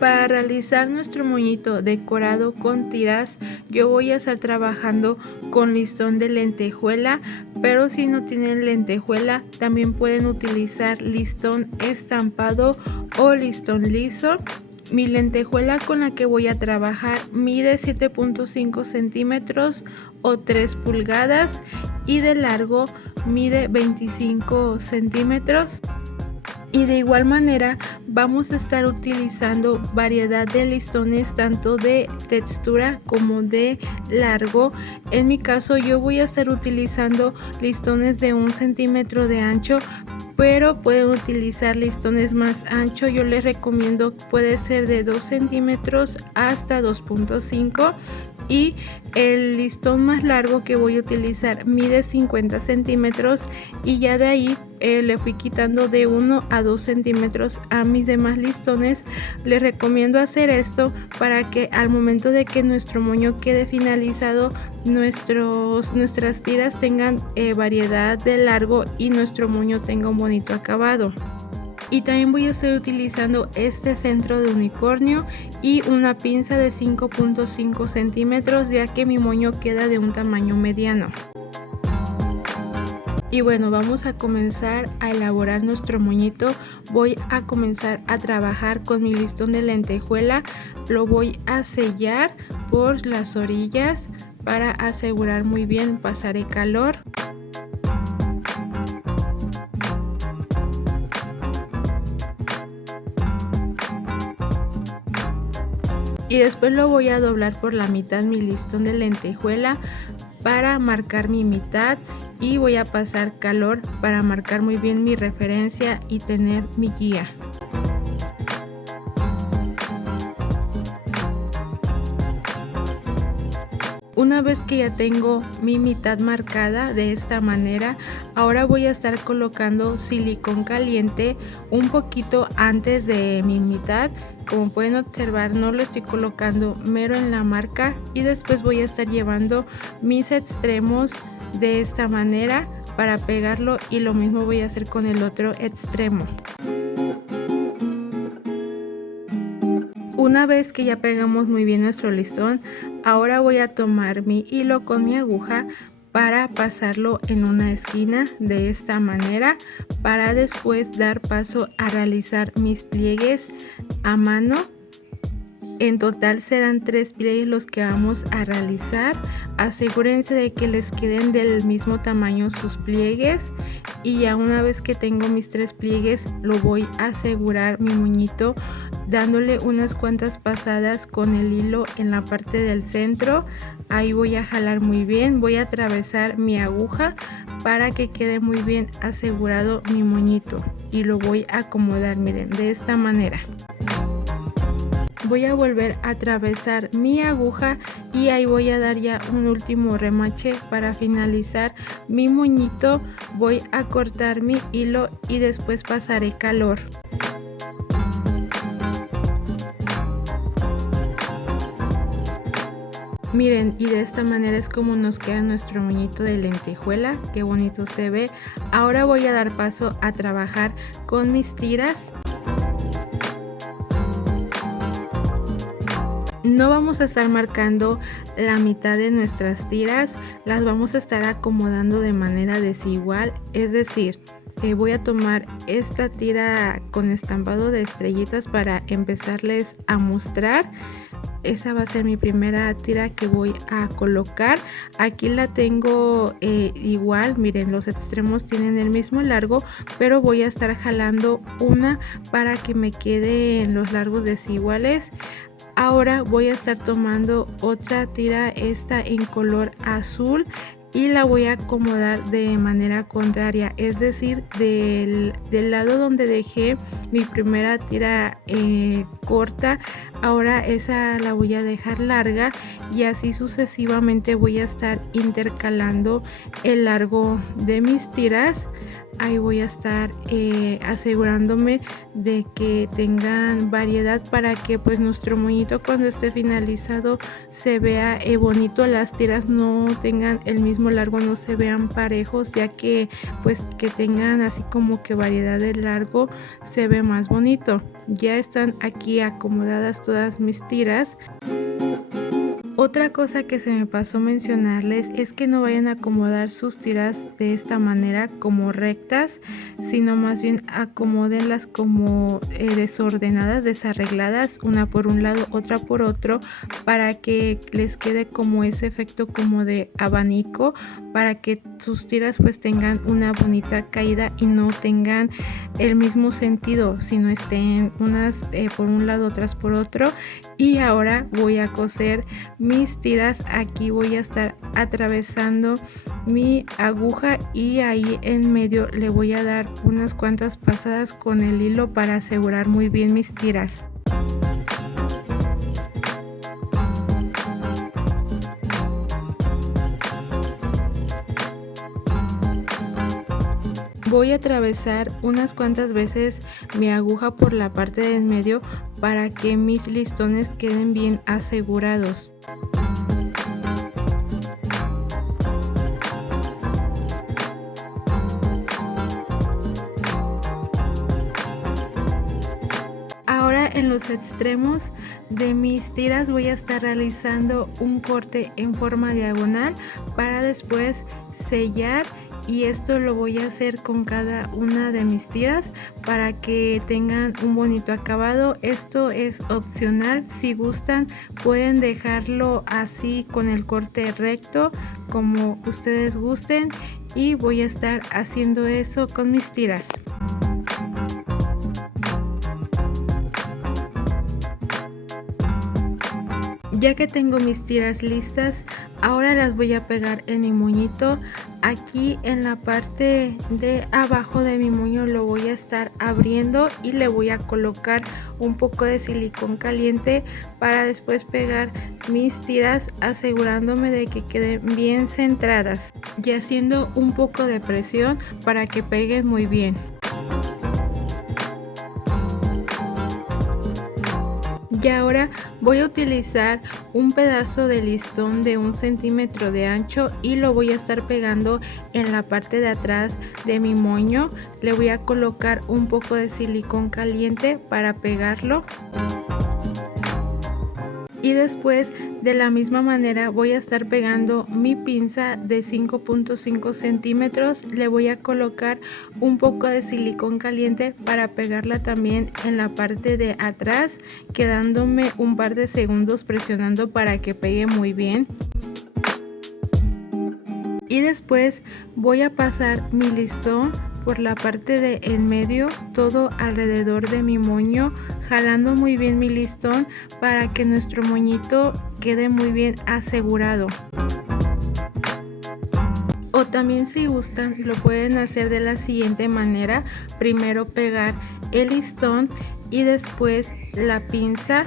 Para realizar nuestro moñito decorado con tiras, yo voy a estar trabajando con listón de lentejuela, pero si no tienen lentejuela, también pueden utilizar listón estampado o listón liso. Mi lentejuela con la que voy a trabajar mide 7.5 centímetros o 3 pulgadas y de largo mide 25 centímetros. Y de igual manera vamos a estar utilizando variedad de listones tanto de textura como de largo. En mi caso yo voy a estar utilizando listones de 1 centímetro de ancho, pero pueden utilizar listones más anchos. Yo les recomiendo, puede ser de 2 centímetros hasta 2.5, y el listón más largo que voy a utilizar mide 50 centímetros y ya de ahí le fui quitando de 1 a 2 centímetros a mis demás listones. Les recomiendo hacer esto para que al momento de que nuestro moño quede finalizado, nuestras tiras tengan variedad de largo y nuestro moño tenga un bonito acabado. Y también voy a estar utilizando este centro de unicornio y una pinza de 5.5 centímetros, ya que mi moño queda de un tamaño mediano. Y bueno, vamos a comenzar a elaborar nuestro moñito. Voy a comenzar a trabajar con mi listón de lentejuela. Lo voy a sellar por las orillas para asegurar muy bien. Pasaré calor. Y después lo voy a doblar por la mitad mi listón de lentejuela para marcar mi mitad, y voy a pasar calor para marcar muy bien mi referencia y tener mi guía. Una vez que ya tengo mi mitad marcada de esta manera, ahora voy a estar colocando silicón caliente un poquito antes de mi mitad. Como pueden observar, no lo estoy colocando mero en la marca, y después voy a estar llevando mis extremos de esta manera para pegarlo, y lo mismo voy a hacer con el otro extremo. Una vez que ya pegamos muy bien nuestro listón, ahora voy a tomar mi hilo con mi aguja para pasarlo en una esquina de esta manera, para después dar paso a realizar mis pliegues a mano. En total serán 3 pliegues los que vamos a realizar. Asegúrense de que les queden del mismo tamaño sus pliegues, y ya una vez que tengo mis 3 pliegues, lo voy a asegurar mi moñito dándole unas cuantas pasadas con el hilo en la parte del centro. Ahí voy a jalar muy bien, voy a atravesar mi aguja para que quede muy bien asegurado mi moñito, y lo voy a acomodar, miren, de esta manera. Voy a volver a atravesar mi aguja y ahí voy a dar ya un último remache para finalizar mi moñito. Voy a cortar mi hilo y después pasaré calor. Miren, y de esta manera es como nos queda nuestro moñito de lentejuela. Qué bonito se ve. Ahora voy a dar paso a trabajar con mis tiras. No vamos a estar marcando la mitad de nuestras tiras, las vamos a estar acomodando de manera desigual, es decir, voy a tomar esta tira con estampado de estrellitas para empezarles a mostrar. Esa va a ser mi primera tira que voy a colocar. Aquí la tengo igual, miren, los extremos tienen el mismo largo, pero voy a estar jalando una para que me queden los largos desiguales. Ahora voy a estar tomando otra tira, esta en color azul, y la voy a acomodar de manera contraria, es decir, del lado donde dejé mi primera tira corta, ahora esa la voy a dejar larga, y así sucesivamente voy a estar intercalando el largo de mis tiras ahí voy a estar asegurándome de que tengan variedad para que pues nuestro moñito cuando esté finalizado se vea bonito, las tiras no tengan el mismo largo, no se vean parejos, ya que pues que tengan así como que variedad de largo se ve más bonito. Ya están aquí acomodadas todas mis tiras. Otra cosa que se me pasó mencionarles es que no vayan a acomodar sus tiras de esta manera como rectas, sino más bien acomódenlas como desordenadas, desarregladas, una por un lado, otra por otro, para que les quede como ese efecto como de abanico, para que sus tiras pues tengan una bonita caída y no tengan el mismo sentido, sino estén unas por un lado, otras por otro. Y ahora voy a coser mis tiras. Aquí voy a estar atravesando mi aguja y ahí en medio le voy a dar unas cuantas pasadas con el hilo para asegurar muy bien mis tiras. Voy a atravesar unas cuantas veces mi aguja por la parte de en medio para que mis listones queden bien asegurados. Ahora en los extremos de mis tiras voy a estar realizando un corte en forma diagonal para después sellar. Y esto lo voy a hacer con cada una de mis tiras para que tengan un bonito acabado. Esto es opcional, si gustan pueden dejarlo así con el corte recto como ustedes gusten, y voy a estar haciendo eso con mis tiras. Ya que tengo mis tiras listas, ahora las voy a pegar en mi moñito. Aquí en la parte de abajo de mi moño lo voy a estar abriendo y le voy a colocar un poco de silicón caliente para después pegar mis tiras, asegurándome de que queden bien centradas y haciendo un poco de presión para que peguen muy bien. Y ahora voy a utilizar un pedazo de listón de 1 centímetro de ancho y lo voy a estar pegando en la parte de atrás de mi moño. Le voy a colocar un poco de silicón caliente para pegarlo. Y después de la misma manera voy a estar pegando mi pinza de 5.5 centímetros. Le voy a colocar un poco de silicón caliente para pegarla también en la parte de atrás, quedándome un par de segundos presionando para que pegue muy bien. Y después voy a pasar mi listón por la parte de en medio, todo alrededor de mi moño, jalando muy bien mi listón para que nuestro moñito quede muy bien asegurado. O también, si gustan, lo pueden hacer de la siguiente manera: primero pegar el listón y después la pinza.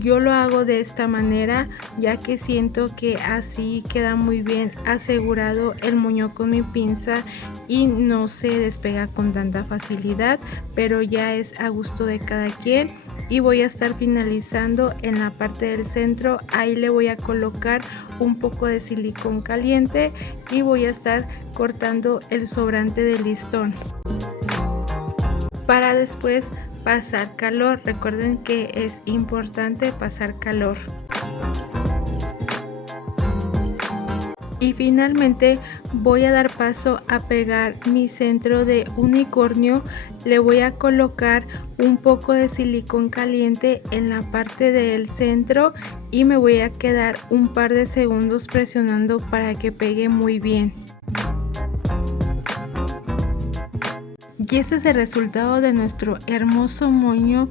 Yo lo hago de esta manera ya que siento que así queda muy bien asegurado el moño con mi pinza y no se despega con tanta facilidad, pero ya es a gusto de cada quien. Y voy a estar finalizando en la parte del centro, ahí le voy a colocar un poco de silicón caliente y voy a estar cortando el sobrante del listón para después pasar calor. Recuerden que es importante pasar calor. Y finalmente voy a dar paso a pegar mi centro de unicornio. Le voy a colocar un poco de silicón caliente en la parte del centro y me voy a quedar un par de segundos presionando para que pegue muy bien. Y este es el resultado de nuestro hermoso moño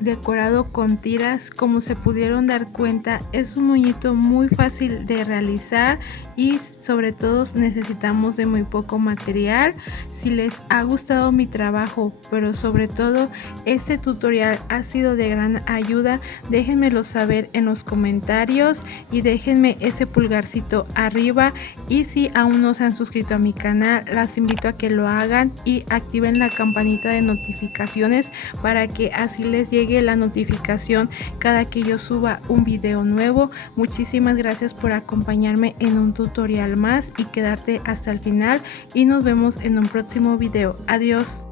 decorado con tiras. Como se pudieron dar cuenta, es un moñito muy fácil de realizar y sobre todo necesitamos de muy poco material. Si les ha gustado mi trabajo, pero sobre todo este tutorial ha sido de gran ayuda, déjenmelo saber en los comentarios y déjenme ese pulgarcito arriba, y si aún no se han suscrito a mi canal, las invito a que lo hagan y activen la campanita de notificaciones para que así les llegue la notificación cada que yo suba un video nuevo. Muchísimas gracias por acompañarme en un tutorial más y quedarte hasta el final, y nos vemos en un próximo video. Adiós.